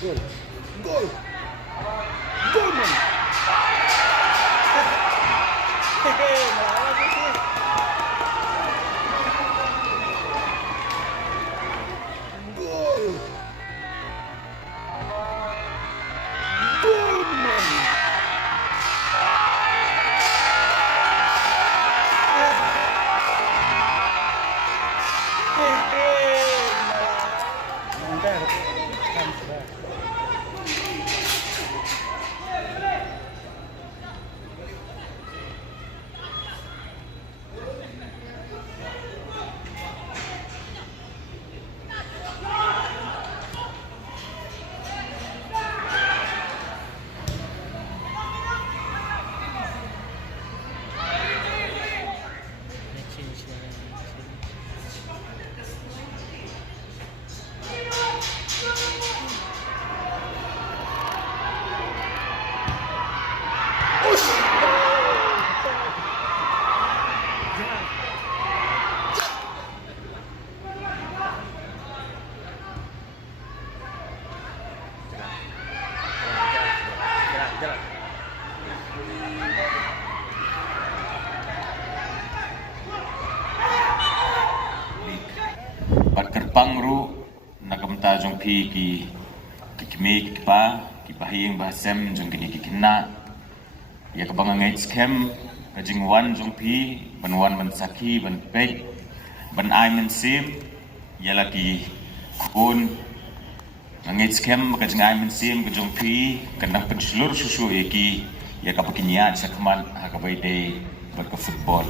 Gol. Gol. Gol, man. Hehehe, melawan sih. Gol. Gol, man. Hehehe. Mantap. Pagkarpang ru nakamta jong pi ki kikmik pa ki pahing bahasem jong kini kikina ya kabang ngait skem kajing wan jong pi banwan mansaki ban pek ban ai men sim ya laki kun ngait skem kajing ai men sim kajong pi kanang penslur susu eki ya kapakinya sakman hakabai day berke football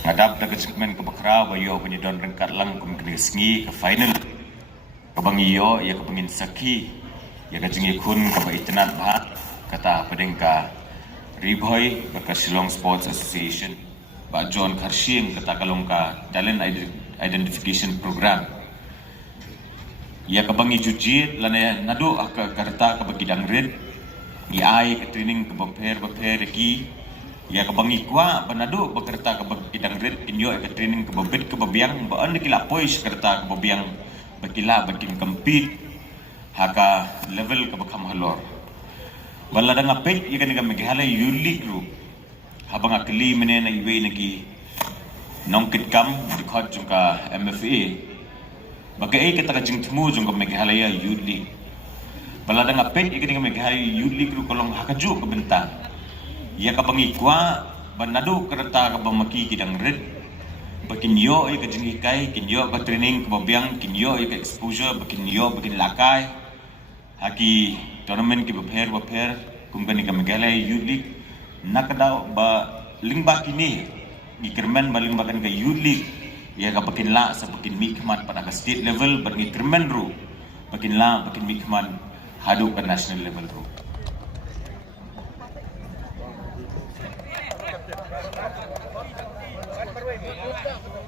ngadap daga segmen ke bakra bayo penyedon rengkat lang kum kini sengi ke final kabang iyo ya kapangin saki ya kajing ikun ka baitenat bah kata pedengka riboy baka Shillong Sports Association ba John Karshing kata kalongka talent identification program ya kabang ijujit lana nado aka karta ka bagidang red ai ka training ka baper ki ya kabangi kwa panado bekerta ke bidang red inyo ke training ke babet ke babiang baan kila pois kerta ke babiang bakila bakin compete haka level ke bakam halor wala da ngapet ikan ga meghala yuli group habang akli menena iwe nagi nongkit kam dikhat jungka MFA bagai kita ka jingtmu jungka meghala ya yuli wala da ngapet ikan ga meghala yuli group kolong hakaju ke bentang ya kabangi kwa banado kereta kabamaki kidang red bakin yo ay kajingikai kinyo ka training kababiang kinyo ay ka exposure bakin yo bakin lakai haki tournament ki baper kung gani ka magalay youth league nakadaw ba lingba kini gikirmen balingbakan ka youth league ya ka pakinla sa pakin mikman pada ka state level ban gikirmen ro pakinla pakin mikman hadu ka national level ro. Berway.